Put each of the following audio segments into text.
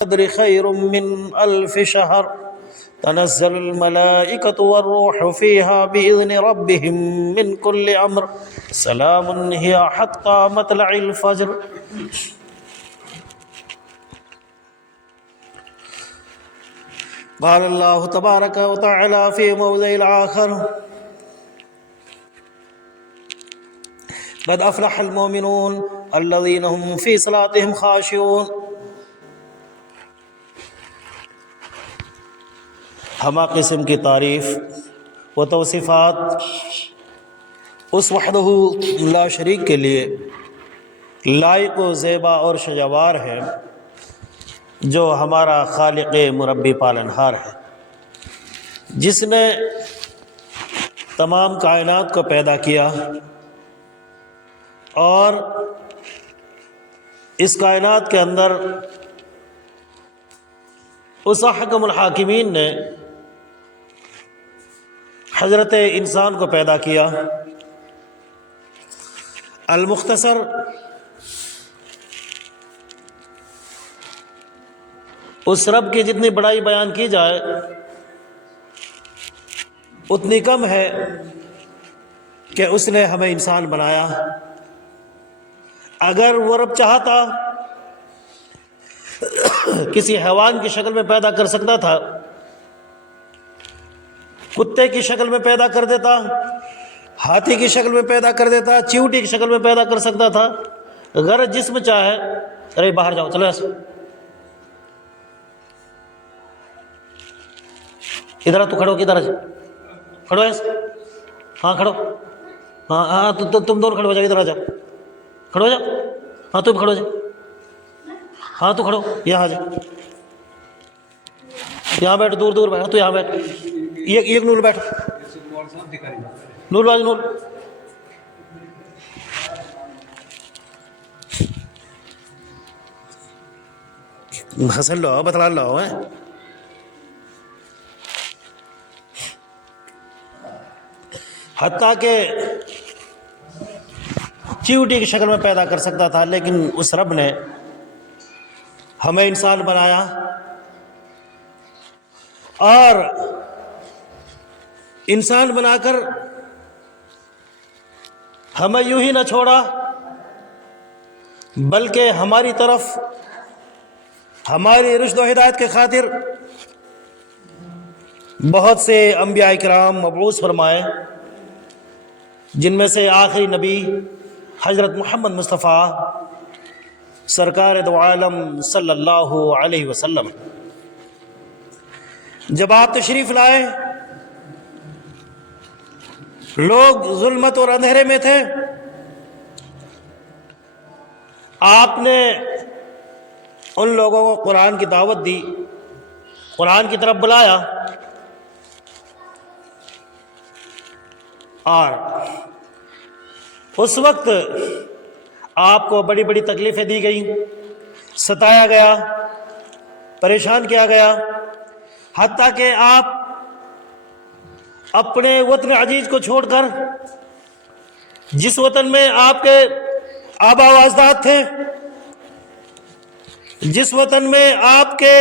القدر خير من 1000 شهر تنزل الملائكة والروح فيها بإذن ربهم من كل أمر سلام هي حتى مطلع الفجر. قال الله تبارك وتعالى في موضع آخر: قد أفلح المؤمنون الذين هم في صلاتهم خاشعون. ہمہ قسم کی تعریف و توصیفات اس وحدہ لا شریک کے لیے لائق و زیبا اور شجاوار ہے جو ہمارا خالق مربی پالنہار ہے، جس نے تمام کائنات کو پیدا کیا اور اس کائنات کے اندر اس احکم الحاکمین نے حضرت انسان کو پیدا کیا۔ المختصر اس رب کی جتنی بڑائی بیان کی جائے اتنی کم ہے کہ اس نے ہمیں انسان بنایا۔ اگر وہ رب چاہتا کسی حیوان کی شکل میں پیدا کر سکتا تھا، کتے کی شکل میں پیدا کر دیتا، ہاتھی کی شکل میں پیدا کر دیتا، چیونٹی کی شکل میں پیدا کر سکتا تھا۔ اگر جسم چاہے، ارے باہر جاؤ، چلو ایسے ادھر تو کھڑو، کدھر کھڑو ایسے، ہاں کھڑو، ہاں تم دونوں کھڑے ہو جاؤ، ادھر آ جاؤ، کھڑو ہو جاؤ، ہاں تم کھڑو جاؤ، ہاں تو کھڑو، یہاں جا، یہاں بیٹھ، دور دور بیٹھ، تو یہاں بیٹھ، ایک نور بیٹھ، نور باز نور، حسن لو بتلا لو ہے۔ حتیٰ کہ چیونٹی کی شکل میں پیدا کر سکتا تھا، لیکن اس رب نے ہمیں انسان بنایا اور انسان بنا کر ہمیں یوں ہی نہ چھوڑا، بلکہ ہماری طرف ہماری رشد و ہدایت کے خاطر بہت سے انبیاء کرام مبعوث فرمائے، جن میں سے آخری نبی حضرت محمد مصطفیٰ سرکار دو عالم صلی اللہ علیہ وسلم۔ جب آپ تشریف لائے، لوگ ظلمت اور اندھیرے میں تھے، آپ نے ان لوگوں کو قرآن کی دعوت دی، قرآن کی طرف بلایا، اور اس وقت آپ کو بڑی بڑی تکلیفیں دی گئیں، ستایا گیا، پریشان کیا گیا، حتیٰ کہ آپ اپنے وطن عزیز کو چھوڑ کر، جس وطن میں آپ کے آبا و اجداد تھے، جس وطن میں آپ کے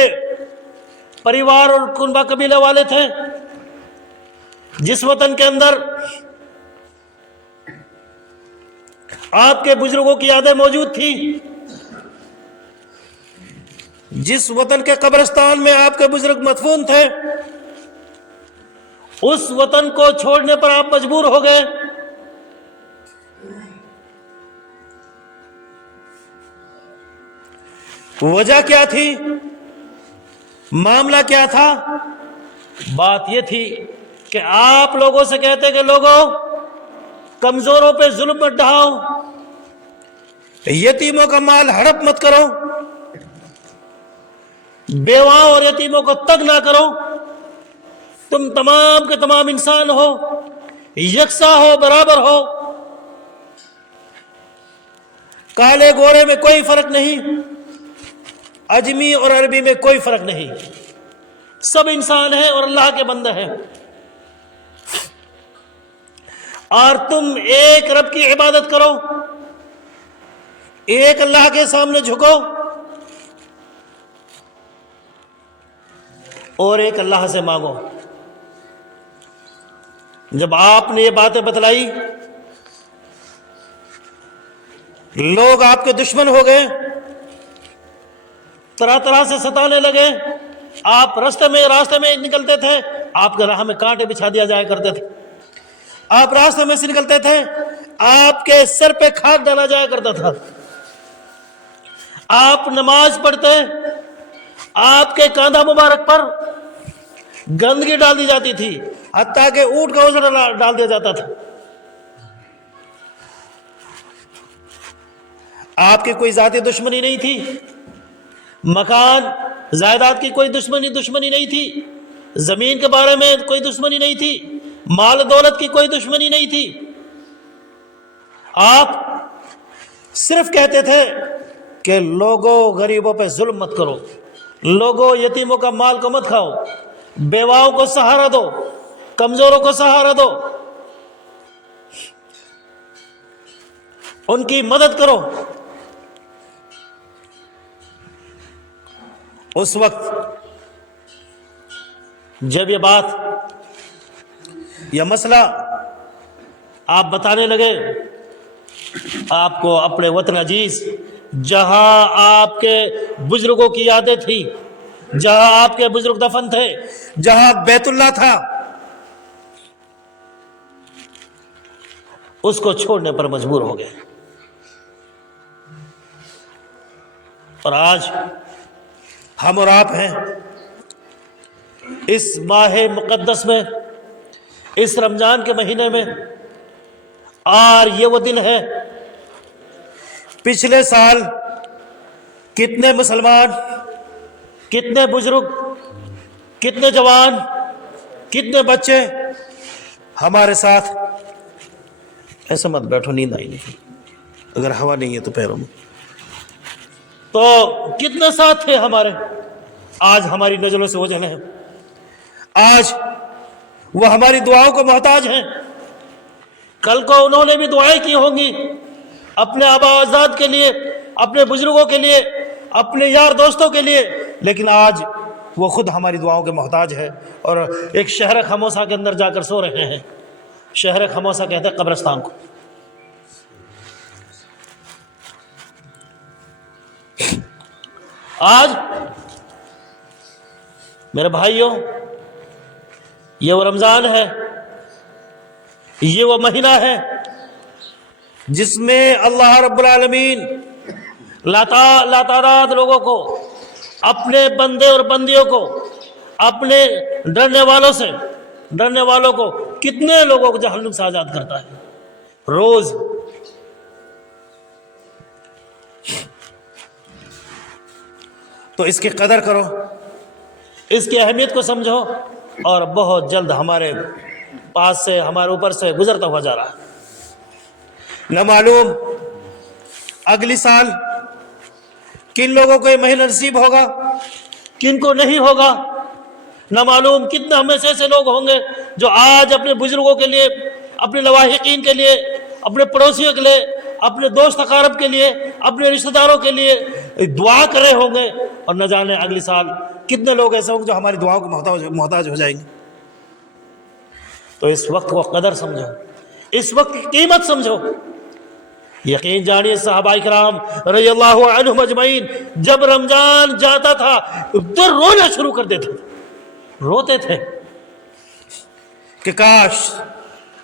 پریوار اور کنبہ قبیلے والے تھے، جس وطن کے اندر آپ کے بزرگوں کی یادیں موجود تھیں، جس وطن کے قبرستان میں آپ کے بزرگ مدفون تھے، اس وطن کو چھوڑنے پر آپ مجبور ہو گئے۔ وجہ کیا تھی؟ معاملہ کیا تھا؟ بات یہ تھی کہ آپ لوگوں سے کہتے کہ لوگوں، کمزوروں پہ ظلم مت ڈھاؤ، یتیموں کا مال ہڑپ مت کرو، بیواؤں اور یتیموں کو تنگ نہ کرو، تم تمام کے تمام انسان ہو، یکساں ہو، برابر ہو، کالے گورے میں کوئی فرق نہیں، اجمی اور عربی میں کوئی فرق نہیں، سب انسان ہیں اور اللہ کے بندے ہیں، اور تم ایک رب کی عبادت کرو، ایک اللہ کے سامنے جھکو، اور ایک اللہ سے مانگو۔ جب آپ نے یہ باتیں بتلائی، لوگ آپ کے دشمن ہو گئے، طرح طرح سے ستانے لگے۔ آپ راستے میں نکلتے تھے، آپ کے راہ میں کانٹے بچھا دیا جایا کرتے تھے۔ آپ راستے میں سے نکلتے تھے، آپ کے سر پہ خاک ڈالا جایا کرتا تھا۔ آپ نماز پڑھتے، آپ کے کاندھا مبارک پر گندگی ڈال دی جاتی تھی، حتیٰ کہ اونٹ کا وزن ڈال دیا جاتا تھا۔ آپ کی کوئی ذاتی دشمنی نہیں تھی، مکان جائیداد کی کوئی دشمنی نہیں تھی، زمین کے بارے میں کوئی دشمنی نہیں تھی، مال دولت کی کوئی دشمنی نہیں تھی۔ آپ صرف کہتے تھے کہ لوگوں غریبوں پہ ظلم مت کرو، لوگوں یتیموں کا مال کو مت کھاؤ، بیواؤں کو سہارا دو، کمزوروں کو سہارا دو، ان کی مدد کرو۔ اس وقت جب یہ مسئلہ آپ بتانے لگے، آپ کو اپنے وطن عزیز، جہاں آپ کے بزرگوں کی یادیں تھی، جہاں آپ کے بزرگ دفن تھے، جہاں بیت اللہ تھا، اس کو چھوڑنے پر مجبور ہو گئے۔ اور آج ہم اور آپ ہیں اس ماہ مقدس میں، اس رمضان کے مہینے میں، اور یہ وہ دن ہے۔ پچھلے سال کتنے مسلمان، کتنے بزرگ، کتنے جوان، کتنے بچے ہمارے ساتھ، ایسے مت بیٹھو، نیند آئی نہیں، اگر ہوا نہیں ہے تو پیروں میں، تو کتنے ساتھ تھے ہمارے، آج ہماری نظروں سے اوجھل ہیں، آج وہ ہماری دعاؤں کو محتاج ہیں۔ کل کو انہوں نے بھی دعائیں کی ہوں گی اپنے آباء و اجداد کے لیے، اپنے بزرگوں کے لیے، اپنے یار دوستوں کے لیے، لیکن آج وہ خود ہماری دعاؤں کے محتاج ہے، اور ایک شہر خموسہ کے اندر جا کر سو رہے ہیں۔ شہر خموسہ کہتے ہیں قبرستان کو۔ آج میرے بھائیوں، یہ وہ رمضان ہے، یہ وہ مہینہ ہے جس میں اللہ رب العالمین لاتعداد لوگوں کو، اپنے بندے اور بندیوں کو، اپنے ڈرنے والوں کو، کتنے لوگوں کو جہنم سے آزاد کرتا ہے روز۔ تو اس کی قدر کرو، اس کی اہمیت کو سمجھو، اور بہت جلد ہمارے پاس سے، ہمارے اوپر سے گزرتا ہوا جا رہا ہے۔ نہ معلوم اگلی سال کن لوگوں کو یہ مہینہ نصیب ہوگا، کن کو نہیں ہوگا۔ نہ معلوم کتنے ہم میں سے ایسے لوگ ہوں گے جو آج اپنے بزرگوں کے لیے، اپنے لواحقین کے لیے، اپنے پڑوسیوں کے لیے، اپنے دوست اقارب کے لیے، اپنے رشتہ داروں کے لیے دعا کر رہے ہوں گے، اور نہ جانے اگلی سال کتنے لوگ ایسے ہوں گے جو ہماری دعاؤں کو محتاج ہو جائیں گے۔ تو اس وقت کو قدر سمجھو، اس وقت کی قیمت سمجھو۔ یقین جانیے صحابہ کرام رضی اللہ عنہم اجمعین جب رمضان جاتا تھا تو رونا شروع کر دیتے تھے، روتے تھے کہ کاش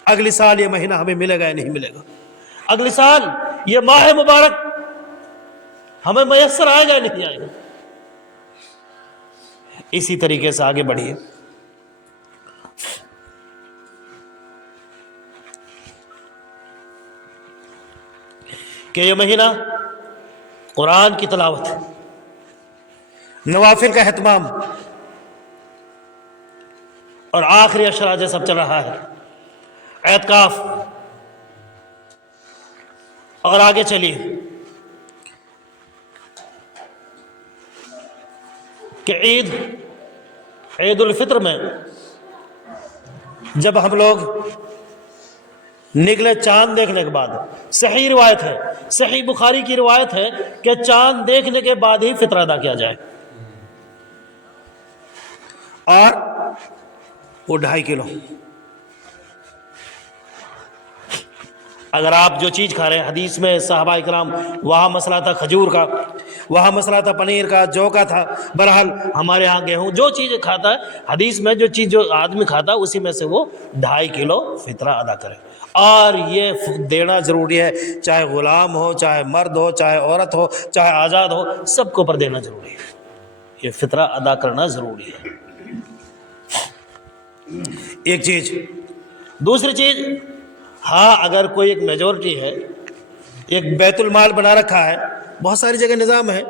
اگلی سال یہ مہینہ ہمیں ملے گا یا نہیں ملے گا، اگلی سال یہ ماہ مبارک ہمیں میسر آئے گا یا نہیں آئے گا۔ اسی طریقے سے آگے بڑھیے۔ کہ یہ مہینہ قرآن کی تلاوت، نوافل کا اہتمام، اور آخری اشرا جیسا چل رہا ہے اعتکاف، اور آگے چلیے کہ عید الفطر میں جب ہم لوگ نکلے چاند دیکھنے کے بعد، صحیح روایت ہے، صحیح بخاری کی روایت ہے کہ چاند دیکھنے کے بعد ہی فطر ادا کیا جائے، اور وہ 2.5 کلو. اگر آپ جو چیز کھا رہے ہیں، حدیث میں صحابہ اکرام، وہاں مسئلہ تھا کھجور کا، وہاں مسئلہ تھا پنیر کا، جو کا تھا، بہرحال ہمارے ہاں گیہوں، جو چیز کھاتا ہے حدیث میں، جو چیز جو آدمی کھاتا ہے اسی میں سے وہ 2.5 کلو فطرہ ادا کرے. اور یہ دینا ضروری ہے، چاہے غلام ہو، چاہے مرد ہو، چاہے عورت ہو، چاہے آزاد ہو، سب کو پر دینا ضروری ہے. یہ فطرہ ادا کرنا ضروری ہے. ایک چیز. دوسری چیز، ہاں اگر کوئی ایک میجورٹی ہے، ایک بیت المال بنا رکھا ہے، بہت ساری جگہ نظام ہے،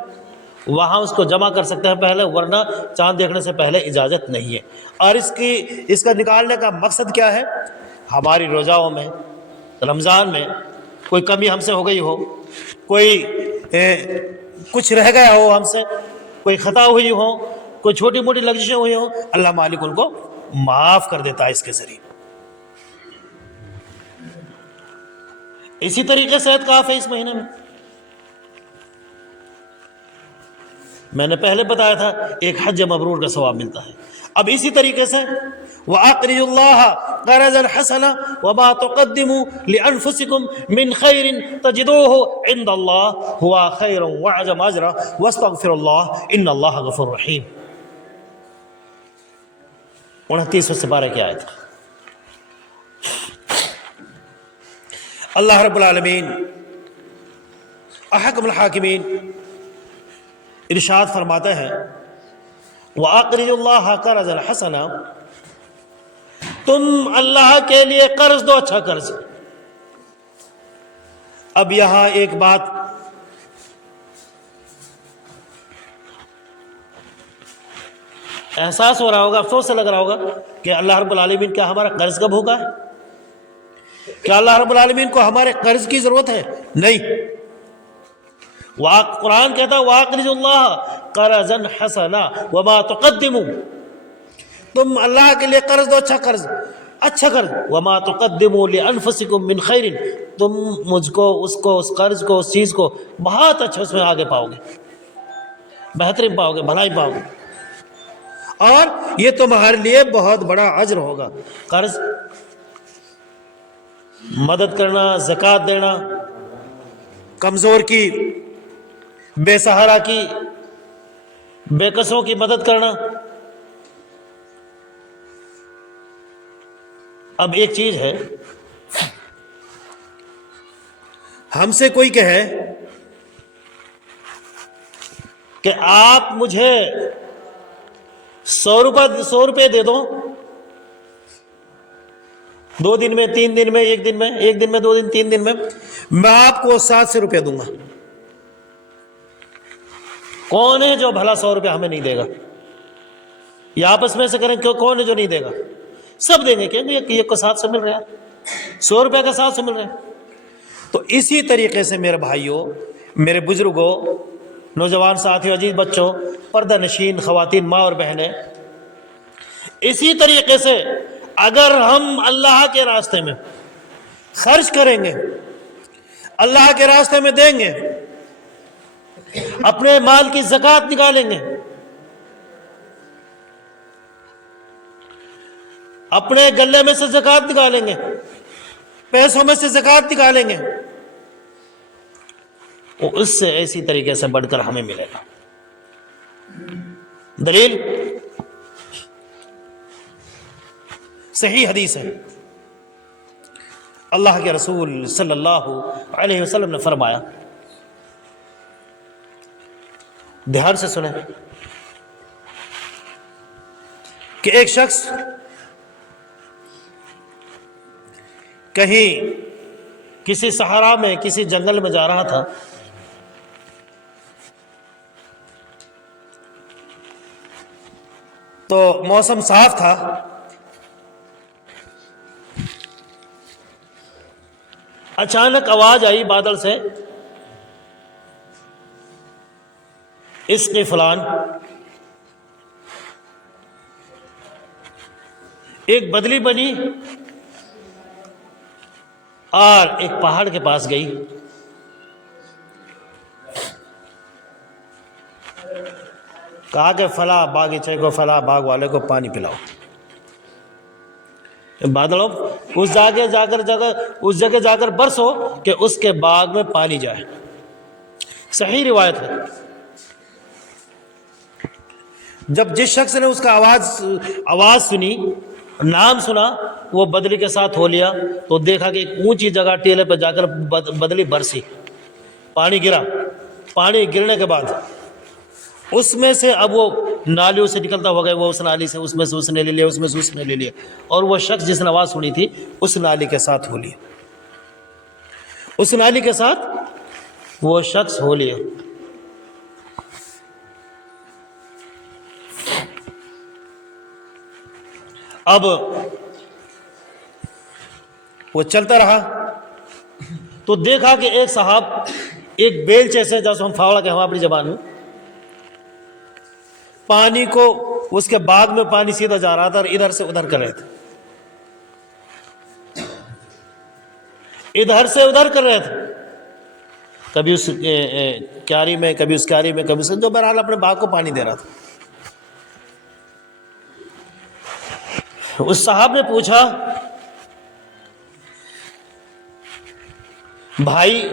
وہاں اس کو جمع کر سکتے ہیں پہلے، ورنہ چاند دیکھنے سے پہلے اجازت نہیں ہے. اور اس کا نکالنے کا مقصد کیا ہے؟ ہماری روزاؤں میں، رمضان میں کوئی کمی ہم سے ہو گئی ہو، کوئی کچھ رہ گیا ہو ہم سے، کوئی خطا ہوئی ہو، کوئی چھوٹی موٹی لغزشیں ہوئی ہوں، اللہ مالک ان کو معاف کر دیتا ہے اس کے ذریعے. اسی طریقے سے اعتکاف ہے اس مہینے میں نے پہلے بتایا تھا ایک حج مبرور کا ثواب ملتا ہے. اب اسی طریقے سے وَأَقْرِضُوا اللَّهَ قَرْضًا حَسَنًا وَمَا تُقَدِّمُوا لِأَنفُسِكُم مِّنْ خَيْرٍ تَجِدُوهُ عِندَ اللَّهِ هُوَ خَيْرٌ وَأَعْظَمُ أَجْرًا وَاسْتَغْفِرُوا اللَّهَ إِنَّ اللَّهَ غَفُورٌ رَّحِيمٌ. 29 سپارہ کی آیت. اللہ رب العالمین احکم الحاکمین ارشاد فرماتے ہیں وَأَقْرِضُوا اللَّهَ قَرْضًا حَسَنًا، تم اللہ کے لیے قرض دو، اچھا قرض. اب یہاں ایک بات احساس ہو رہا ہوگا، افسوس سے لگ رہا ہوگا کہ اللہ رب العالمین کیا ہمارا قرض کا بھوکا ہے؟ کیا اللہ رب العالمین کو ہمارے قرض کی ضرورت ہے؟ نہیں. قرآن کہتا ہے وَأَقْرِضُوا اللَّهَ قَرْضًا حَسَنًا وَمَا تُقَدِّمُوا، تم اللہ کے لیے قرض دو، اچھا قرض، اچھا قرض. وَمَا تُقَدِّمُوا لِأَنفُسِكُم مِّن خَيْرٍ، تم مجھ کو اس قرض کو، اس چیز کو بہت اچھا اس میں آگے پاؤ گے، بہترین پاؤ گے، بھلائی پاؤ گے، اور یہ تمہارے لیے بہت بڑا اجر ہوگا. قرض، مدد کرنا، زکوٰۃ دینا، کمزور کی، بے سہارا کی، بے کسوں کی مدد کرنا. اب ایک چیز ہے، ہم سے کوئی کہے کہ آپ مجھے 100 روپے دے دو، 2 دن میں، 3 دن میں، 1 دن میں، 1 دن میں، 2 دن، 3 دن میں آپ کو 700 روپے دوں گا. کون ہے جو بھلا 100 روپے ہمیں نہیں دے گا؟ یہ آپس میں سے کریں کہ کون ہے جو نہیں دے گا؟ سب دیں گے. کہ یہ کو 700 مل رہا ہے، 100 روپے کا 700 مل رہا ہے. تو اسی طریقے سے میرے بھائیوں، میرے بزرگوں، نوجوان ساتھیوں، عزیز بچوں، پردہ نشین خواتین، ماں اور بہنیں، اسی طریقے سے اگر ہم اللہ کے راستے میں خرچ کریں گے، اللہ کے راستے میں دیں گے، اپنے مال کی زکوٰۃ نکالیں گے، اپنے گلے میں سے زکوٰۃ نکالیں گے، پیسوں میں سے زکوٰۃ نکالیں گے، وہ اس سے ایسی طریقے سے بڑھ کر ہمیں ملے گا. دلیل صحیح حدیث ہے. اللہ کے رسول صلی اللہ علیہ وسلم نے فرمایا، دھیان سے سنیں، کہ ایک شخص کہیں کسی صحرا میں، کسی جنگل میں جا رہا تھا، تو موسم صاف تھا، اچانک آواز آئی بادل سے، اسقِ فلان. ایک بدلی بنی اور ایک پہاڑ کے پاس گئی، کہا کہ فلاں باغیچے کو فلاں باغ والے کو پانی پلاؤ. بادلوں اس جگہ جا کر برسو کہ اس کے باغ میں پانی جائے. صحیح روایت ہے. جب جس شخص نے اس کا آواز سنی، نام سنا، وہ بدلی کے ساتھ ہو لیا تو دیکھا کہ ایک اونچی جگہ ٹیلے پہ جا کر بدلی برسی، پانی گرا. پانی گرنے کے بعد اس میں سے اب وہ نالیوں سے نکلتا ہو گیا، وہ اس نالی سے اس میں سے اس نے لے لیا، اس میں سے اس نے لے لیا، اور وہ شخص جس نے آواز سنی تھی اس نالی کے ساتھ ہو لیا، اس نالی کے ساتھ وہ شخص ہو لیا. اب وہ چلتا رہا تو دیکھا کہ ایک صاحب ایک بیلچے سے، جیسے ہم فاوڑا کہ ہم اپنی زبان میں، پانی کو اس کے باغ میں پانی سیدھا جا رہا تھا اور ادھر سے ادھر کر رہے تھے، ادھر سے ادھر کر رہے تھے، کبھی اس کیاری میں، کبھی اس کیاری میں، کبھی اس، جو بہرحال اپنے باغ کو پانی دے رہا تھا. اس صاحب نے پوچھا، بھائی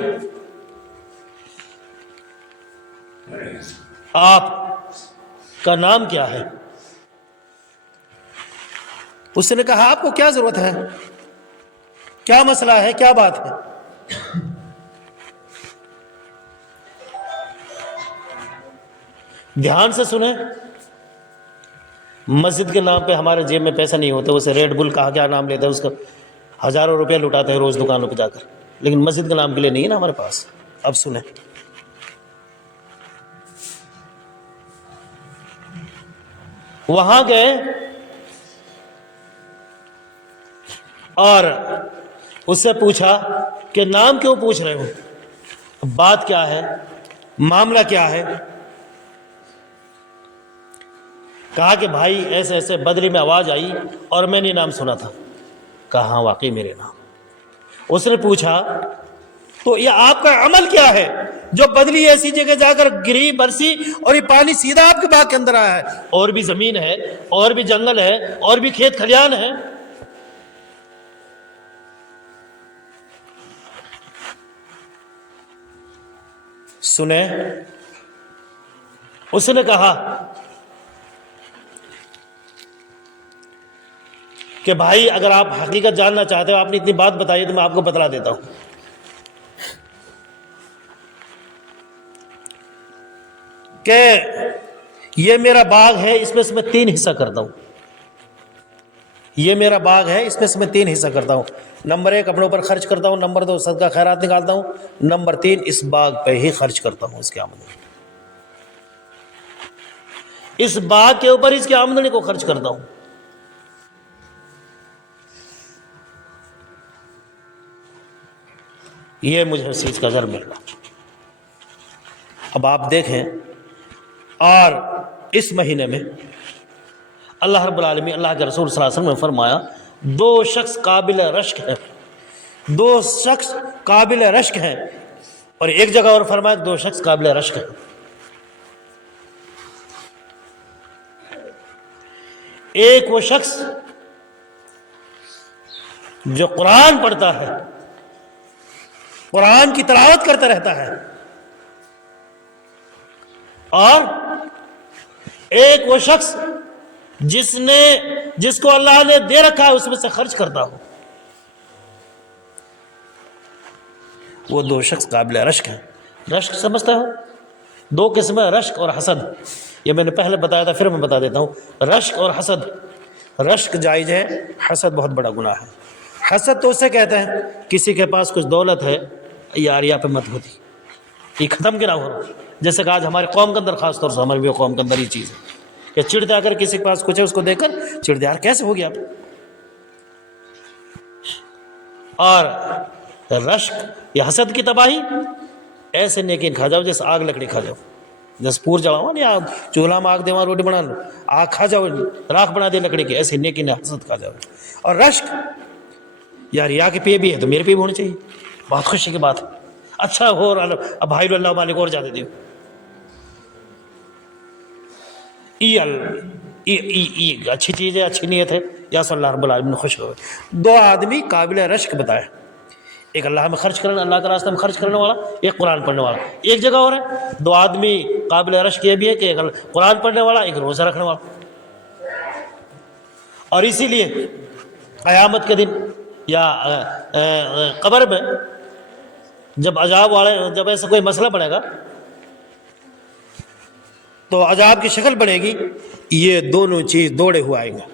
آپ کا نام کیا ہے؟ اس نے کہا آپ کو کیا ضرورت ہے، کیا مسئلہ ہے، کیا بات ہے؟ دھیان سے سنیں. مسجد کے نام پہ ہمارے جیب میں پیسہ نہیں ہوتا، اسے ریڈ بل کہا کیا نام لیتے ہیں، اس کا ہزاروں روپیہ لٹاتے ہیں روز دکانوں پہ جا کر، لیکن مسجد کے نام کے لیے نہیں ہے نا ہمارے پاس. اب سنیں، وہاں گئے اور اس سے پوچھا کہ نام کیوں پوچھ رہے ہو، بات کیا ہے، معاملہ کیا ہے؟ کہا کہ بھائی ایسے ایسے بدلی میں آواز آئی اور میں نے نام سنا تھا. کہا ہاں واقعی میرے نام. اس نے پوچھا تو یہ آپ کا عمل کیا ہے جو بدلی ایسی جگہ جا کر گری، برسی، اور یہ پانی سیدھا آپ کے باغ کے اندر آیا ہے، اور بھی زمین ہے، اور بھی جنگل ہے، اور بھی کھیت کھلیان ہے. سنیں، اس نے کہا کہ بھائی اگر آپ حقیقت جاننا چاہتے ہو، آپ نے اتنی بات بتائی تو میں آپ کو بتلا دیتا ہوں. کہ یہ میرا باغ ہے، اس میں سے میں 3 حصہ کرتا ہوں. یہ میرا باغ ہے، اس میں سے میں 3 حصہ کرتا ہوں. نمبر 1 اپنے اوپر خرچ کرتا ہوں، نمبر 2 صدقہ خیرات نکالتا ہوں، نمبر 3 اس باغ پہ ہی خرچ کرتا ہوں، اس کی آمدنی، اس باغ کے اوپر اس کی آمدنی کو خرچ کرتا ہوں. یہ مجھے اس چیز کا گھر مل رہا. اب آپ دیکھیں، اور اس مہینے میں اللہ رب العالمین، اللہ کے رسول صلی اللہ علیہ وسلم نے فرمایا 2 شخص قابل رشک ہیں، 2 شخص قابل رشک ہیں، اور ایک جگہ اور فرمایا 2 شخص قابل رشک ہیں. ایک وہ شخص جو قرآن پڑھتا ہے، قرآن کی تلاوت کرتا رہتا ہے، اور ایک وہ شخص جس کو اللہ نے دے رکھا ہے اس میں سے خرچ کرتا ہو. وہ 2 شخص قابل رشک ہیں. رشک سمجھتا ہو؟ 2 قسمیں، رشک اور حسد. یہ میں نے پہلے بتایا تھا، پھر میں بتا دیتا ہوں. رشک اور حسد. رشک جائز ہے، حسد بہت بڑا گناہ ہے. حسد تو اسے کہتے ہیں کسی کے پاس کچھ دولت ہے، یاریا پہ مت ہوتی، یہ ختم کیا نہ ہو. جیسے کہ آج ہمارے قوم کے اندر، خاص طور سے ہماری بھی قوم کے اندر یہ چیز ہے کہ چڑھتا کر کسی کے پاس کچھ ہے اس کو دیکھ کر چڑھتے، یار کیسے ہو گیا. اور رشک یا حسد کی تباہی، ایسے نیکی کھا جاؤ جیسے آگ لکڑی کھا جاؤ، جیسے پور جلاؤ نا، چولہا میں آگ دے وہاں روٹی بنا لو، آگ کھا جاؤ، راکھ بنا دے لکڑی کی، ایسے نیکی نے حسد کھا جاؤ. اور رشک، یار ریا کے پے بھی ہے تو میرے پے بھی ہونے چاہیے، بہت خوشی کی بات ہے، اچھا ہو، اب بھائی اللہ مالک اور زیادہ دیو. یہ اچھی چیز ہے، اچھی نیت ہے، یا صلی اللہ رب العالمین خوش ہو. دو آدمی قابل رشک بتائے، ایک اللہ میں خرچ کرنے، اللہ کے راستے میں خرچ کرنے والا، ایک قرآن پڑھنے والا. ایک جگہ اور ہے دو آدمی قابل رشک یہ بھی ہے کہ ایک قرآن پڑھنے والا، ایک روزہ رکھنے والا. اور اسی لیے قیامت کے دن یا قبر میں جب عذاب والے، جب ایسا کوئی مسئلہ بنے گا تو عذاب کی شکل بنے گی، یہ دونوں چیز دوڑے ہوئے آئیں گے.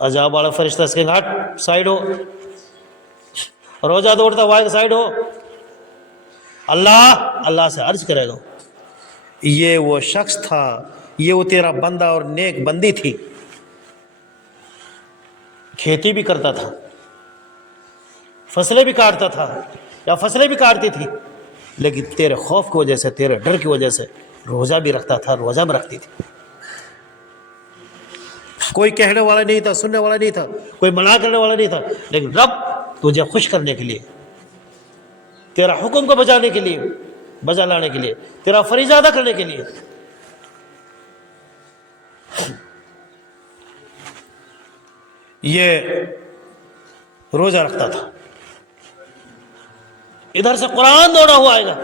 عذاب والا فرشتہ اس کے ہٹ سائڈ ہو، روزہ دوڑتا ہوا ایک سائڈ ہو. اللہ سے عرض کرے گا یہ وہ شخص تھا، یہ وہ تیرا بندہ اور نیک بندی تھی، کھیتی بھی کرتا تھا، فصلیں بھی کاٹتا تھا یا فصلیں بھی کاٹتی تھی، لیکن تیرے خوف کی وجہ سے، تیرے ڈر کی وجہ سے روزہ بھی رکھتا تھا، روزہ بھی رکھتی تھی. کوئی کہنے والا نہیں تھا، سننے والا نہیں تھا، کوئی منع کرنے والا نہیں تھا، لیکن رب تجھے خوش کرنے کے لیے، تیرا حکم کو بجانے کے لیے، بجا لانے کے لیے، تیرا فریضہ ادا کرنے کے لیے یہ روزہ رکھتا تھا. ادھر سے قرآن دوڑا ہوا آئے گا.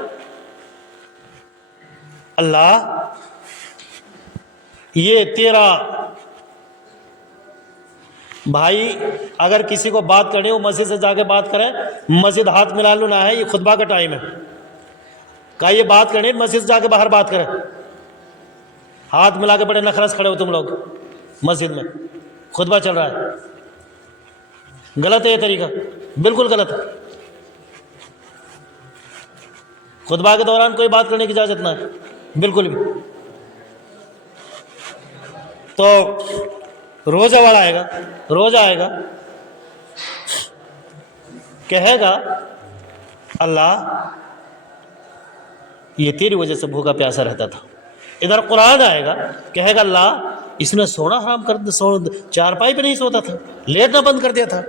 اللہ یہ تیرا بھائی اگر کسی کو بات کرنی ہو مسجد سے جا کے بات کرے، مسجد ہاتھ ملا لو نہ ہے، یہ خطبہ کا ٹائم ہے. کہا یہ بات کرنی مسجد سے جا کے باہر بات کرے، ہاتھ ملا کے بڑے نخرس کھڑے ہو تم لوگ مسجد میں، خطبہ چل رہا ہے. غلط ہے یہ طریقہ، بالکل غلط ہے. خطبہ کے دوران کوئی بات کرنے کی اجازت نہ ہے، بالکل بھی. تو روزہ والا آئے گا، روزہ آئے گا، کہے گا اللہ یہ تیری وجہ سے بھوکا پیاسا رہتا تھا. ادھر قرآن آئے گا، کہے گا اللہ اس نے سونا حرام کر دیا، چارپائی پہ نہیں سوتا تھا، لیٹنا بند کر دیا تھا،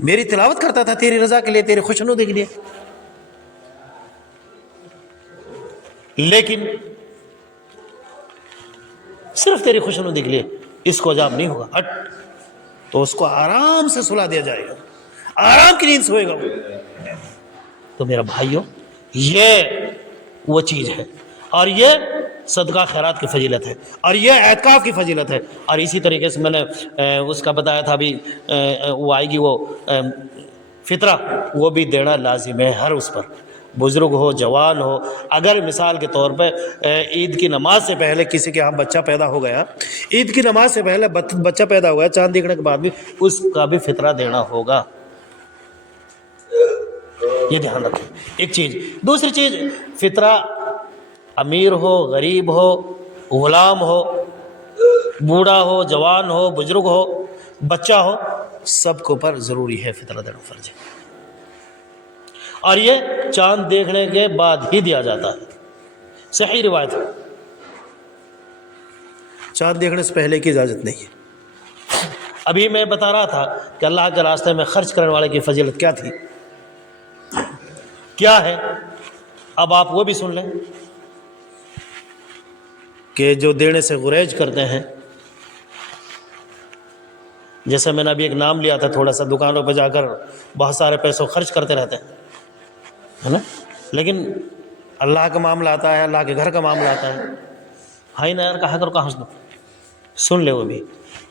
میری تلاوت کرتا تھا تیری رضا کے لیے، تیری خوشنودی کے لیے، لیکن صرف تیری خوشنودی کے لیے اس کو عذاب نہیں ہوگا. ہٹ، تو اس کو آرام سے سلا دیا جائے گا، آرام کی نیند سوئے گا وہ. تو میرا بھائیو یہ وہ چیز ہے، اور یہ صدقہ خیرات کی فضیلت ہے، اور یہ اعتکاف کی فضیلت ہے. اور اسی طریقے سے میں نے اس کا بتایا تھا ابھی، وہ آئے گی وہ فطرہ، وہ بھی دینا لازم ہے ہر اس پر، بزرگ ہو جوان ہو. اگر مثال کے طور پہ عید کی نماز سے پہلے کسی کے ہاں بچہ پیدا ہو گیا، عید کی نماز سے پہلے بچہ پیدا ہو گیا، چاند دیکھنے کے بعد بھی اس کا بھی فطرہ دینا ہوگا. یہ دھیان رکھیں ایک چیز. دوسری چیز، فطرہ امیر ہو، غریب ہو، غلام ہو، بوڑھا ہو، جوان ہو، بزرگ ہو، بچہ ہو، سب کو پر ضروری ہے فطرہ دینا، فرض ہے. اور یہ چاند دیکھنے کے بعد ہی دیا جاتا ہے، صحیح روایت ہے. چاند دیکھنے سے پہلے کی اجازت نہیں ہے. ابھی میں بتا رہا تھا کہ اللہ کے راستے میں خرچ کرنے والے کی فضیلت کیا تھی، کیا ہے. اب آپ وہ بھی سن لیں کہ جو دینے سے گریز کرتے ہیں. جیسے میں نے ابھی ایک نام لیا تھا، تھوڑا سا دکانوں پہ جا کر بہت سارے پیسوں خرچ کرتے رہتے ہیں، ہے نا، لیکن اللہ کا معاملہ آتا ہے، اللہ کے گھر کا معاملہ آتا ہے، ہائی نا یار کہا کرو کہاں سن لے. وہ بھی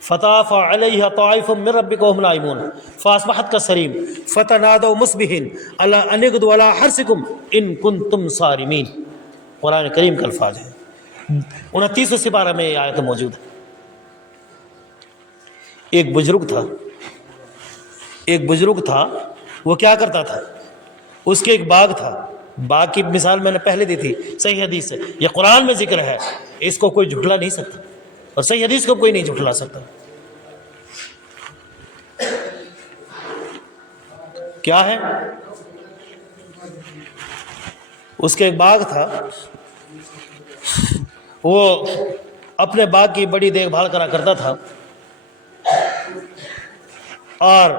فطاف علیہ طائف من ربک وهم نائمون فاصبحت کالصریم فتنادوا مصبحین الا ان اغدوا علی حرثکم ان کنتم صارمین. قرآن کریم کا الفاظ ہے، 29 سپارہ میں یہ آیت موجود ہے. ایک بزرگ تھا، وہ کیا کرتا تھا، اس کے ایک باغ تھا. باغ کی مثال میں نے پہلے دی تھی، صحیح حدیث سے، یہ قرآن میں ذکر ہے، اس کو کوئی جھٹلا نہیں سکتا، اور صحیح حدیث کو کوئی نہیں جھٹلا سکتا. کیا ہے، اس کے ایک باغ تھا، وہ اپنے باغ کی بڑی دیکھ بھال کرا کرتا تھا، اور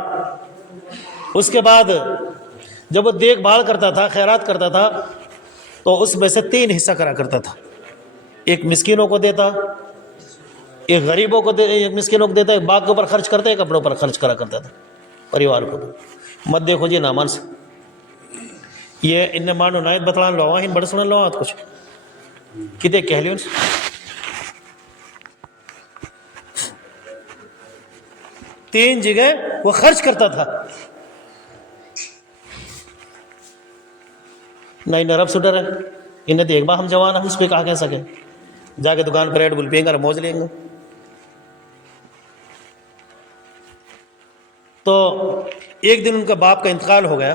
اس کے بعد جب وہ دیکھ بھال کرتا تھا، خیرات کرتا تھا، تو اس میں سے 3 حصہ کرا کرتا تھا. ایک مسکینوں کو دیتا، ایک غریبوں کو ایک مسکینوں کو دیتا، ایک باغ کے اوپر خرچ کرتا، ایک اپنے اوپر خرچ کرا کرتا تھا پریوار کو. مت دیکھو جی نامان سے یہ ان مانو نایت بتلان لو ان بڑے سنن لو کچھ کتے کہہ لیوں. تین جگہ وہ خرچ کرتا تھا. نہیں رب سے ڈر ہے انہیں تو ایک بار ہم جوان ہیں اس پہ کہا کہہ سکیں جا کے دکان پر ریڈ بل پئیں گے اور موج لیں گے. تو ایک دن ان کا باپ کا انتقال ہو گیا.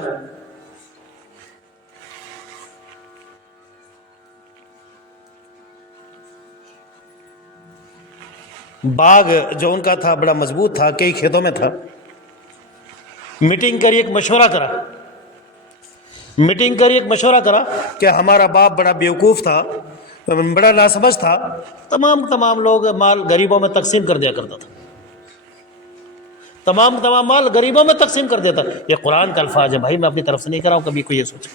باغ جو ان کا تھا بڑا مضبوط تھا، کئی کھیتوں میں تھا. میٹنگ کری، ایک مشورہ کرا کہ ہمارا باپ بڑا بیوقوف تھا، بڑا ناسمجھ تھا، تمام لوگ مال غریبوں میں تقسیم کر دیا کرتا تھا، تمام مال غریبوں میں تقسیم کر دیتا. یہ قرآن کا الفاظ ہے بھائی، میں اپنی طرف سے نہیں کر رہا ہوں، کبھی کوئی یہ سوچے.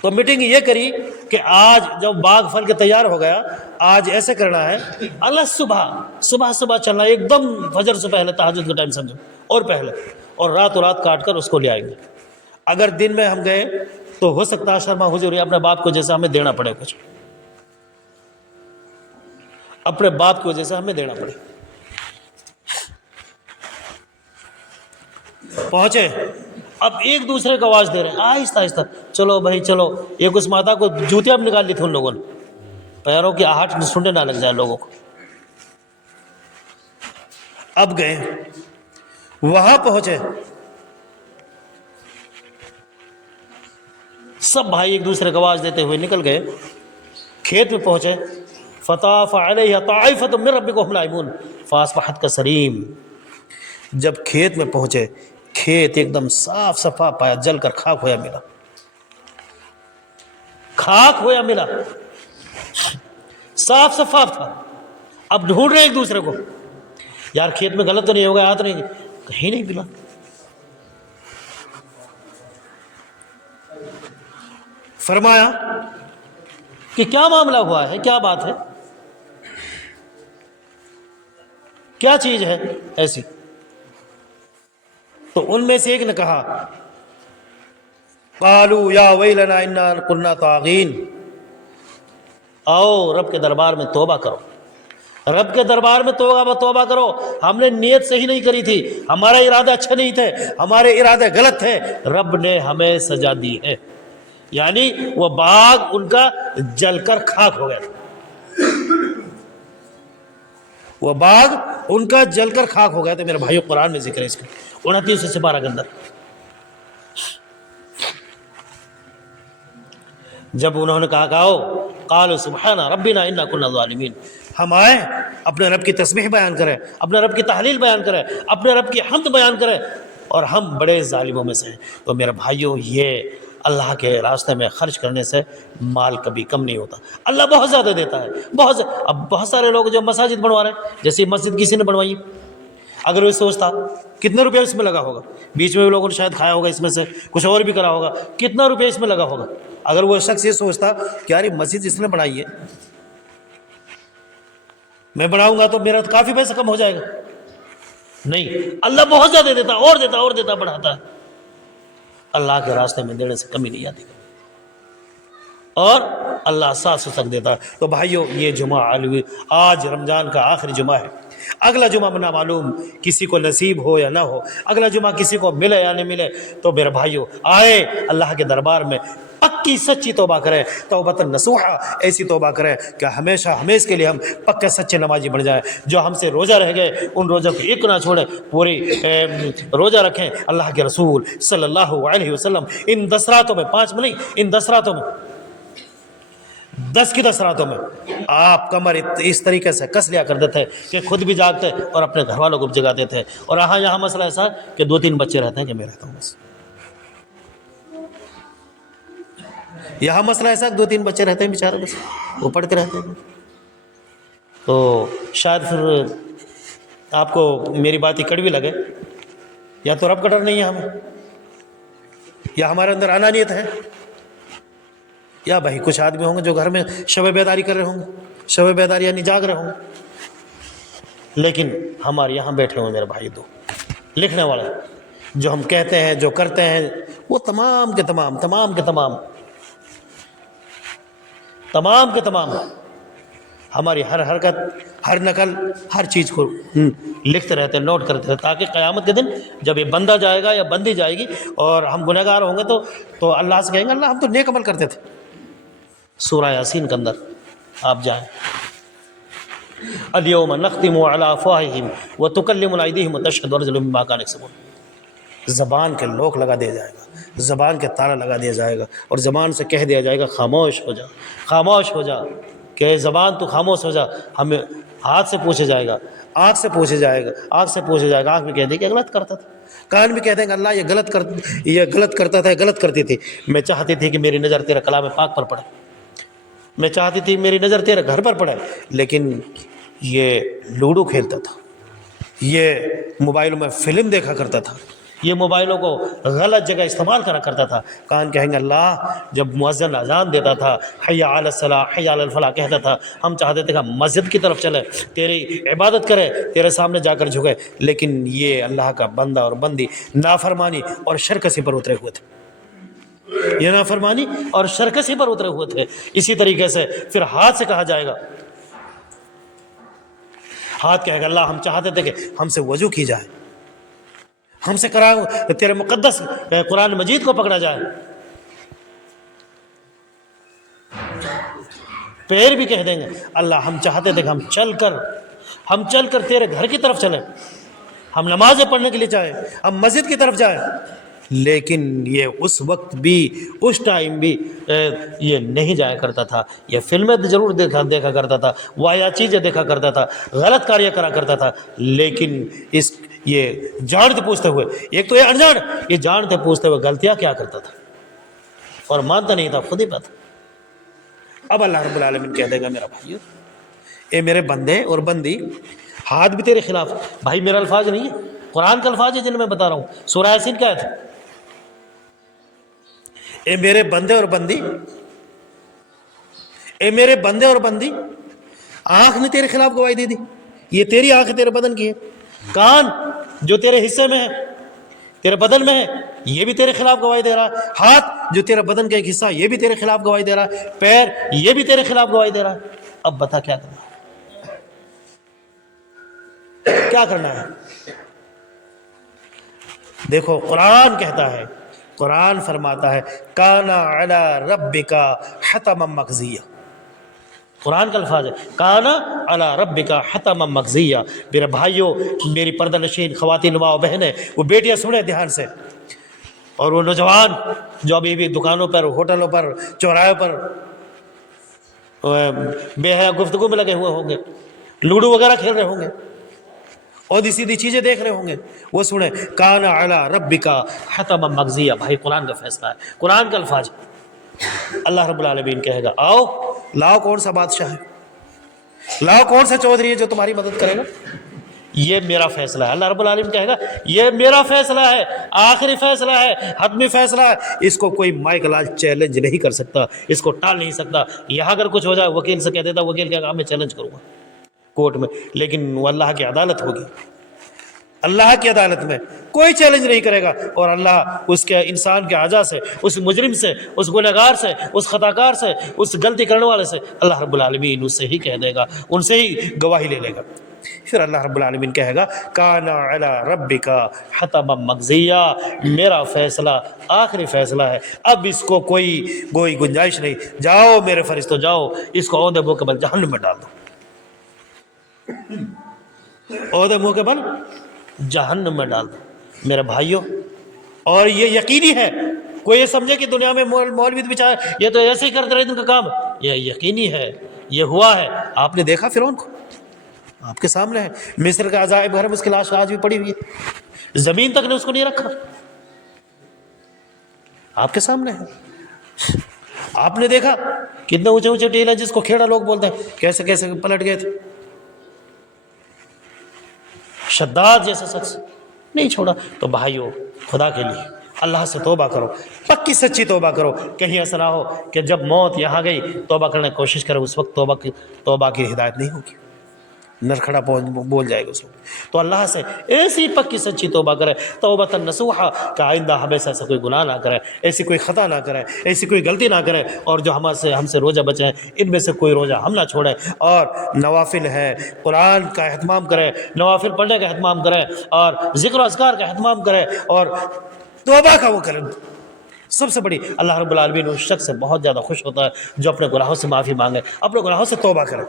تو میٹنگ یہ کری کہ آج جب باغ پھل کے تیار ہو گیا، آج ایسے کرنا ہے، اللہ صبح چلنا، ایک دم فجر سے پہلے، تہجد کا ٹائم سمجھو اور پہلے، اور رات کاٹ کر اس کو لے آئیں گے. اگر دن میں ہم گئے تو ہو سکتا ہے شرما حضور اپنے باپ کو جیسا ہمیں دینا پڑے، کچھ اپنے باپ کو جیسا ہمیں دینا پڑے. پہنچے، اب ایک دوسرے کو آواز دے رہے ہیں آہستہ، چلو بھائی چلو. ایک اس ماتا کو جوتیاں بھی نکال لی تھی ان لوگوں نے، پیروں کی آہٹ سننے نہ لگ جائے لوگوں کو. اب گئے، وہاں پہنچے، سب بھائی ایک دوسرے کو آواز دیتے ہوئے نکل گئے. کھیت میں پہنچے، فطاف علیہ طائفۃ من ربکم نائمون فاصبحت کسریم. جب کھیت میں پہنچے، کھیت ایک دم صاف صفا پایا، جل کر خاک ہویا ملا، صاف صفاف تھا. اب ڈھونڈ رہے ایک دوسرے کو، یار کھیت میں غلط تو نہیں ہوگا، ہاتھ نہیں، کہیں نہیں ملا. فرمایا کہ کیا معاملہ ہوا ہے، کیا بات ہے، کیا چیز ہے ایسی. تو ان میں سے ایک نے کہا قالوا یا ویلنا انا کنا طاغین، آؤ رب کے دربار میں توبہ کرو، رب کے دربار میں توبہ کرو. ہم نے نیت صحیح نہیں کری تھی، ہمارا ارادہ اچھا نہیں تھے، ہمارے ارادے غلط تھے، رب نے ہمیں سزا دی ہے. یعنی وہ باغ ان کا جل کر خاک ہو گیا تھا، وہ باغ ان کا جل کر خاک ہو گیا تھا. میرے بھائیو قرآن میں ذکر ہے اس کا 29 سے 12 کے اندر. جب انہوں نے کہا کہ آؤ، قالوا سبحان ربنا انا كنا ظالمین، ہم آئے اپنے رب کی تسبیح بیان کریں، اپنے رب کی تحلیل بیان کریں، اپنے رب کی حمد بیان کریں، اور ہم بڑے ظالموں میں سے ہیں. تو میرے بھائیو یہ اللہ کے راستے میں خرچ کرنے سے مال کبھی کم نہیں ہوتا، اللہ بہت زیادہ دیتا ہے، بہت زیادہ. اب بہت سارے لوگ جو مساجد بنوا رہے ہیں، جیسے مسجد کسی نے بنوائی، اگر وہ سوچتا کتنے روپے اس میں لگا ہوگا، بیچ میں بھی لوگوں نے شاید کھایا ہوگا، اس میں سے کچھ اور بھی کرا ہوگا، کتنا روپے اس میں لگا ہوگا. اگر وہ شخص یہ سوچتا کہ یار مسجد اس نے بنائی ہے، میں بناؤں گا تو میرا تو کافی پیسہ کم ہو جائے گا. نہیں، اللہ بہت زیادہ دیتا، اور دیتا بڑھاتا ہے. اللہ کے راستے میں دینے سے کمی نہیں آتی، اور اللہ 700 تک دیتا. تو بھائیو یہ جمعہ آج رمضان کا آخری جمعہ ہے. اگلا جمعہ نہ معلوم کسی کو نصیب ہو یا نہ ہو، اگلا جمعہ کسی کو ملے یا نہیں ملے. تو میرے بھائیو آئے اللہ کے دربار میں پکی سچی توبہ کریں، توبۃ نصوحہ، ایسی توبہ کریں کہ ہمیشہ کے لیے ہم پکے سچے نمازی بن جائیں. جو ہم سے روزہ رہ گئے ان روزوں کو ایک نہ چھوڑیں، پوری روزہ رکھیں. اللہ کے رسول صلی اللہ علیہ وسلم ان 10 راتوں میں، 5 میں نہیں، ان 10 راتوں میں، 10 کی 10 راتوں میں آپ کمر اس طریقے سے کس لیا کرتے تھے کہ خود بھی جاگتے اور اپنے گھر والوں کو بھی جگاتے تھے. اور یہاں مسئلہ ایسا ہے کہ 2-3 بچے رہتے ہیں کہ میں رہتا ہوں بس. یہاں مسئلہ ایسا کہ 2-3 بچے رہتے ہیں بیچارے، بس وہ پڑھتے رہتے ہیں. تو شاید پھر آپ کو میری بات ہی کڑوی لگے، یا تو رب کا ڈر نہیں ہے ہمیں، یا ہمارے اندر انانیت ہے. یا بھائی کچھ آدمی ہوں گے جو گھر میں شب بیداری کر رہے ہوں گے، شب بیداری یعنی جاگ رہے ہوں گے، لیکن ہمارے یہاں بیٹھے ہوئے میرے بھائی دو لکھنے والے، جو ہم کہتے ہیں جو کرتے ہیں وہ تمام کے تمام ہماری ہر حرکت، ہر نقل، ہر چیز کو لکھتے رہتے ہیں، نوٹ کرتے رہتے، تاکہ قیامت کے دن جب یہ بندہ جائے گا یا بندی جائے گی اور ہم گنہگار ہوں گے تو اللہ سے کہیں گے اللہ ہم تو نیک عمل کرتے تھے۔ سورہ یاسین کے اندر آپ جائیں، الیوم نختم علی افواہہم وتکلمنا ایدیہم وتشہد ارجلہم بما کانوا یکسبون۔ زبان کے لوک لگا دیا جائے گا، زبان کے تالا لگا دیا جائے گا، اور زبان سے کہہ دیا جائے گا خاموش ہو جا، خاموش ہو جا، کہ زبان تو خاموش ہو جا۔ ہمیں ہاتھ سے پوچھا جائے گا، آنکھ سے پوچھا جائے گا، آنکھ بھی کہہ دے کہ غلط کرتا تھا، کان بھی کہہ دیں گے اللہ یہ غلط کرتا تھا، غلط کرتی تھی، میں چاہتی تھی کہ میری نظر تیرا کلام پاک پر پڑے، میں چاہتی تھی میری نظر تیرے گھر پر پڑے، لیکن یہ لوڈو کھیلتا تھا، یہ موبائلوں میں فلم دیکھا کرتا تھا، یہ موبائلوں کو غلط جگہ استعمال کرتا تھا۔ کان کہیں گے اللہ جب مؤذن اذان دیتا تھا حی علی الصلاۃ حی علی الفلاح کہتا تھا، ہم چاہتے تھے کہ ہم مسجد کی طرف چلے، تیری عبادت کرے، تیرے سامنے جا کر جھکے، لیکن یہ اللہ کا بندہ اور بندی نافرمانی اور شرکسی پر اترے ہوئے تھے، یہ نافرمانی اور شرکسی پر اترے ہوئے تھے۔ اسی طریقے سے پھر ہاتھ سے کہا جائے گا، ہاتھ کہے گا اللہ ہم چاہتے تھے کہ ہم سے وضو کی جائے، ہم سے تیرے مقدس قرآن مجید کو پکڑا جائے۔ پیر بھی کہہ دیں گے اللہ ہم چاہتے تھے کہ ہم چل کر تیرے گھر کی طرف چلیں، ہم نمازیں پڑھنے کے لیے چاہیں، ہم مسجد کی طرف جائیں، لیکن یہ اس وقت بھی اس ٹائم بھی یہ نہیں جایا کرتا تھا، یہ فلمیں ضرور دیکھا کرتا تھا، وایا چیزیں دیکھا کرتا تھا، غلط کاریہ کرا کرتا تھا، لیکن یہ جانتے پوچھتے ہوئے، ایک تو یہ انجان، یہ جانتے پوچھتے ہوئے غلطیاں کیا کرتا تھا اور مانتا نہیں تھا، خود ہی پتا۔ اب اللہ رب العالمین کہہ دے گا میرا بھائی، اے میرے بندے اور بندی، ہاتھ بھی تیرے خلاف، بھائی میرا الفاظ نہیں ہے، قرآن کا الفاظ ہے جن میں بتا رہا ہوں، سورہ یاسین کا ہے، اے میرے بندے اور بندی، اے میرے بندے اور بندی، آنکھ نے تیرے خلاف گواہی دے دی، یہ تیری آنکھ تیرے بدن کی ہے، کان جو تیرے حصے میں ہے، تیرے بدن میں ہے، یہ بھی تیرے خلاف گواہی دے رہا ہے، ہاتھ جو تیرے بدن کا ایک حصہ یہ بھی تیرے خلاف گواہی دے رہا ہے، پیر یہ بھی تیرے خلاف گواہی دے رہا ہے۔ اب بتا کیا کرنا ہے، کیا کرنا ہے؟ دیکھو قرآن کہتا ہے، قرآن فرماتا ہے کان علی ربک حتما مقضیہ، قرآن کا الفاظ ہے کان علی ربک حتما مقضیہ۔ میرے بھائیوں، میری پردہ نشین خواتین ماں و بہنیں، وہ بیٹیاں سنیں دھیان سے، اور وہ نوجوان جو ابھی بھی دکانوں پر، ہوٹلوں پر، چوراہوں پر بے حیا گفتگو میں لگے ہوئے ہوں گے، لوڈو وغیرہ کھیل رہے ہوں گے، اور سیدھی چیزیں دیکھ رہے ہوں گے، وہ سنیں کان علی ربک حتما مقضیہ۔ بھائی قرآن کا فیصلہ ہے، قرآن کا الفاظ ہے۔ اللہ رب العالمین کہے گا آؤ لاؤ کون سا بادشاہ ہے، لاؤ کون سا چودھری ہے جو تمہاری مدد کرے گا، یہ میرا فیصلہ ہے۔ اللہ رب العالمین کہے گا یہ میرا فیصلہ ہے، آخری فیصلہ ہے، حتمی فیصلہ ہے، اس کو کوئی مائک لاج چیلنج نہیں کر سکتا، اس کو ٹال نہیں سکتا۔ یہاں اگر کچھ ہو جائے وکیل سے کہہ دیتا، وکیل کہے گا میں چیلنج کروں گا کورٹ میں، لیکن وہ اللہ کی عدالت ہوگی، اللہ کی عدالت میں کوئی چیلنج نہیں کرے گا، اور اللہ اس کے انسان کے اعضاء سے، اس مجرم سے، اس گنہگار سے، اس خطاکار سے، اس غلطی کرنے والے سے اللہ رب العالمین اس سے ہی کہہ دے گا، ان سے ہی گواہی لے لے گا۔ پھر اللہ رب العالمین کہے گا کان علی ربک حتما مقضیہ، میرا فیصلہ آخری فیصلہ ہے، اب اس کو کوئی گنجائش نہیں، جاؤ میرے فرشتوں جاؤ، اس کو عہدے منہ کے بل جہنم میں ڈال دو، عہدے منہ کے بل جہنم میں ڈال دو میرے بھائیوں۔ اور یہ یقینی ہے، کوئی یہ سمجھے کہ دنیا میں مولوی بچارے یہ تو ایسے ہی کرتے رہے ان کا کام، یہ یقینی ہے، یہ ہوا ہے۔ آپ نے دیکھا فرعون کو، آپ کے سامنے ہے، مصر کا عجائب گھر میں اس کی لاش آج بھی پڑی ہوئی ہے، زمین تک نے اس کو نہیں رکھا، آپ کے سامنے ہے۔ آپ نے دیکھا کتنے اونچے اونچے ٹیل ہیں جس کو کھیڑا لوگ بولتے ہیں، کیسے کیسے پلٹ گئے تھے، شداد جیسے شخص نہیں چھوڑا۔ تو بھائیو خدا کے لیے اللہ سے توبہ کرو، پکی سچی توبہ کرو. کہیں ایسا نہ ہو کہ جب موت یہاں گئی توبہ کرنے کی کوشش کرے، اس وقت توبہ کی ہدایت نہیں ہوگی، نرکھڑا بول جائے گا اس وقت. تو اللہ سے ایسی پکی سچی توبہ کرے، توبۃ نصوحا، کہ آئندہ ہمیشہ ایسا کوئی گناہ نہ کرے، ایسی کوئی خطا نہ کرے، ایسی کوئی غلطی نہ کرے. اور جو ہم سے روزہ بچے ہیں ان میں سے کوئی روزہ ہم نہ چھوڑیں. اور نوافل ہے، قرآن کا اہتمام کرے، نوافل پڑھنے کا اہتمام کرے، اور ذکر و اذکار کا اہتمام کرے، اور توبہ کا وہ کرے. سب سے بڑی، اللہ رب العالمین اس شخص سے بہت زیادہ خوش ہوتا ہے جو اپنے گناہوں سے معافی مانگے، اپنے گناہوں سے توبہ کرے.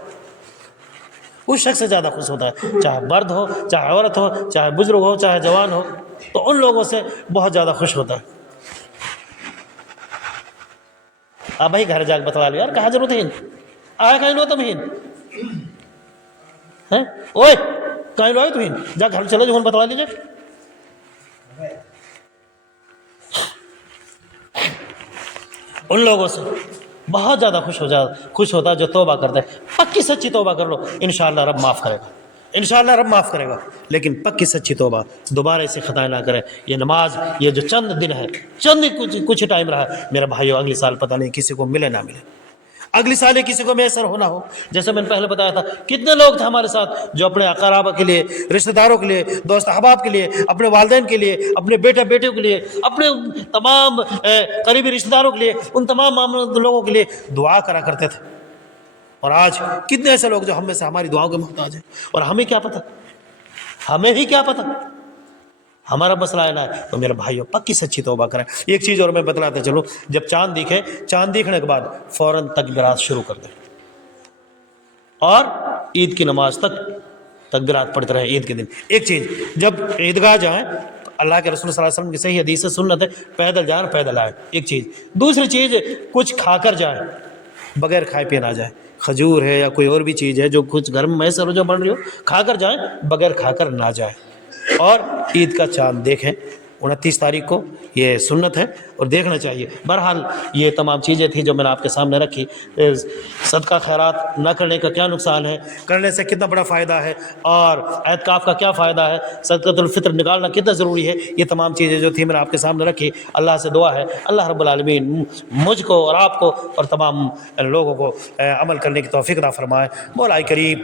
اس شخص سے زیادہ خوش ہوتا ہے، چاہے مرد ہو، چاہے عورت ہو، چاہے بزرگ ہو، چاہے جوان ہو، تو ان لوگوں سے بہت زیادہ خوش ہوتا ہے. آپ بھائی گھر جا کے بتلا لو یار، کہاں ضرورت ہے آیا کہیں لو تم ہین اوئے کہیں لو تو ہین جا گھر چلو جو بتلا لیجیے. ان لوگوں سے بہت زیادہ خوش ہوتا ہے جو توبہ کرتا ہے. پکی سچی توبہ کر لو، انشاءاللہ رب معاف کرے گا، انشاءاللہ رب معاف کرے گا. لیکن پکی سچی توبہ، دوبارہ اسے خطائیں نہ کرے. یہ نماز، یہ جو چند دن ہے، کچھ ٹائم رہا، میرا بھائیو اگلی سال پتہ نہیں کسی کو ملے نہ ملے، اگلی سال کسی کو میسر ہونا ہو. جیسے میں نے پہلے بتایا تھا کتنے لوگ تھے ہمارے ساتھ جو اپنے اقاربہ کے لیے، رشتہ داروں کے لیے، دوست احباب کے لیے، اپنے والدین کے لیے، اپنے بیٹوں کے لیے، اپنے تمام قریبی رشتہ داروں کے لیے، ان تمام لوگوں کے لیے دعا کرا کرتے تھے. اور آج کتنے ایسے لوگ جو ہم میں سے ہماری دعاؤں کے محتاج ہیں، اور ہمیں کیا پتہ، ہمیں ہی کیا پتہ ہمارا مسئلہ ہے نا. تو میرے بھائیوں پکی سچی توبہ کریں. ایک چیز اور میں بتلاتے چلو، جب چاند دیکھے، چاند دیکھنے کے بعد فوراً تکبیرات شروع کر دیں، اور عید کی نماز تک تکبیرات پڑھتے رہے. عید کے دن ایک چیز، جب عیدگاہ جائیں، اللہ کے رسول صلی اللہ علیہ وسلم کی صحیح حدیث سے سنت ہے پیدل جائیں، پیدل آئیں. ایک چیز. دوسری چیز، کچھ کھا کر جائیں، بغیر کھائے پیے نہ جائیں. کھجور ہے یا کوئی اور بھی چیز ہے جو کچھ گھر میں میسر ہو، جو بن رہی ہو، کھا کر جائیں، بغیر کھا کر نہ جائیں. اور عید کا چاند دیکھیں 29 تاریخ کو، یہ سنت ہے اور دیکھنا چاہیے. بہرحال یہ تمام چیزیں تھیں جو میں نے آپ کے سامنے رکھی. صدقہ خیرات نہ کرنے کا کیا نقصان ہے، کرنے سے کتنا بڑا فائدہ ہے، اور اعتکاف کا کیا فائدہ ہے، صدقۃ الفطر نکالنا کتنا ضروری ہے، یہ تمام چیزیں جو تھیں میں نے آپ کے سامنے رکھی. اللہ سے دعا ہے اللہ رب العالمین مجھ کو اور آپ کو اور تمام لوگوں کو عمل کرنے کی توفیق عطا فرمائے. مولا کریم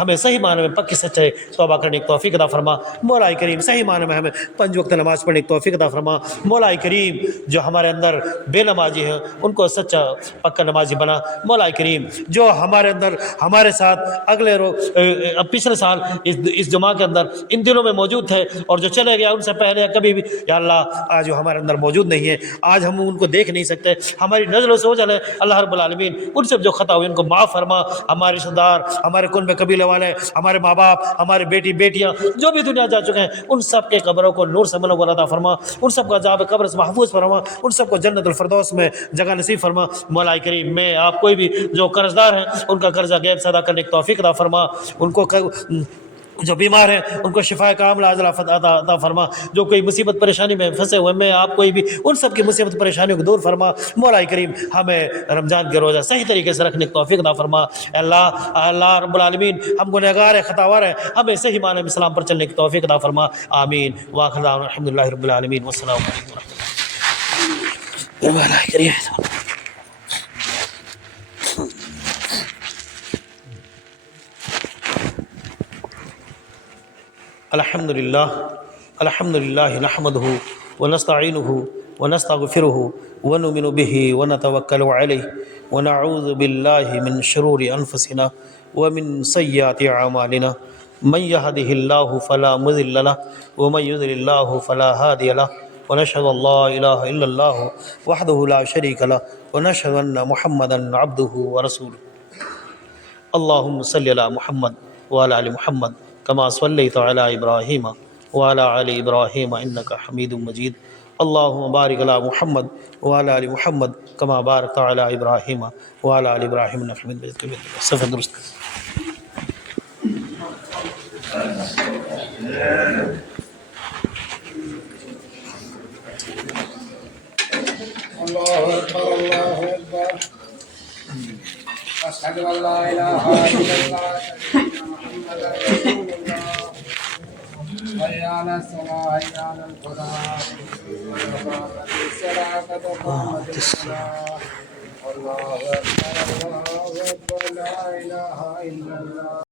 ہمیں صحیح معنی میں پکی سچے توبہ کرنے کی توفیق عطا فرما. مولا کریم صحیح معنی میں ہمیں 5 وقت نماز پڑھنے کی توفیق عطا فرما. مولا کریم جو ہمارے اندر بے نمازی ہیں ان کو سچا پکا نمازی بنا. مولا کریم جو ہمارے اندر ہمارے ساتھ پچھلے سال اس جمعہ کے اندر ان دنوں میں موجود تھے اور جو چلے گیا ان سے پہلے کبھی بھی، یا اللہ آج جو ہمارے اندر موجود نہیں ہے، آج ہم ان کو دیکھ نہیں سکتے، ہماری نظروں سے اوجھل ہے. اللہ رب العالمین ان سے جو خطا ہوئی ان کو معاف فرما. ہمارے رشتہ دار، ہمارے کنبے قبیلے والے، ہمارے ماں باپ، ہمارے بیٹی بیٹیاں جو بھی دنیا جا چکے ہیں، ان سب کے قبروں کو نور سے منور عطا فرما. ان سب کو عذاب قبر سے محفوظ فرما. ان سب کو جنت الفردوس میں جگہ نصیب فرما. مولا کریم میں آپ کوئی بھی جو قرض دار ہیں ان کا قرضہ غیب سے ادا کرنے کی توفیق عطا فرما. ان کو جو بیمار ہیں ان کو شفا کاملہ عطا فرما. جو کوئی مصیبت پریشانی میں پھنسے ہوئے میں آپ کوئی بھی ان سب کی مصیبت پریشانیوں کو دور فرما. مولا کریم ہمیں رمضان کے روزہ صحیح طریقے سے رکھنے کی توفیق عطا فرما. اللہ رب العالمین ہم گنہگار ہیں، خطاوار ہیں، ہمیں صحیح معنی میں اسلام پر چلنے کی توفیق عطا فرما. آمین. واخر دعوانا الحمدللہ رب العالمین والسلام علیکم ورحمۃ اللہ. الحمد للہ نحمده ونستعینه ونستغفره ونؤمن به ونتوکل علیہ ونعوذ باللہ من شرور انفسنا ومن سیئات اعمالنا. من يهده الله فلا مضل له ومن يضلل الله فلا هادي له ونشهد ان لا اله الا الله وحده لا شريك له ونشهد ان محمدا عبده ورسوله. اللهم صل على محمد وعلى ال محمد كما صليت على ابراهيم وعلى ال ابراهيم انك حميد مجيد. اللهم بارك على محمد وعلى ال محمد كما باركت على ابراهيم وعلى ال ابراهيم انك حميد مجيد. صفحہ درست. الله أكبر الله أكبر أشهد أن لا إله إلا الله محمد رسول الله. حي على الصلاة حي على الفلاح قامت الصلاة قد قامت الصلاة الله أكبر الله أكبر لا إله إلا الله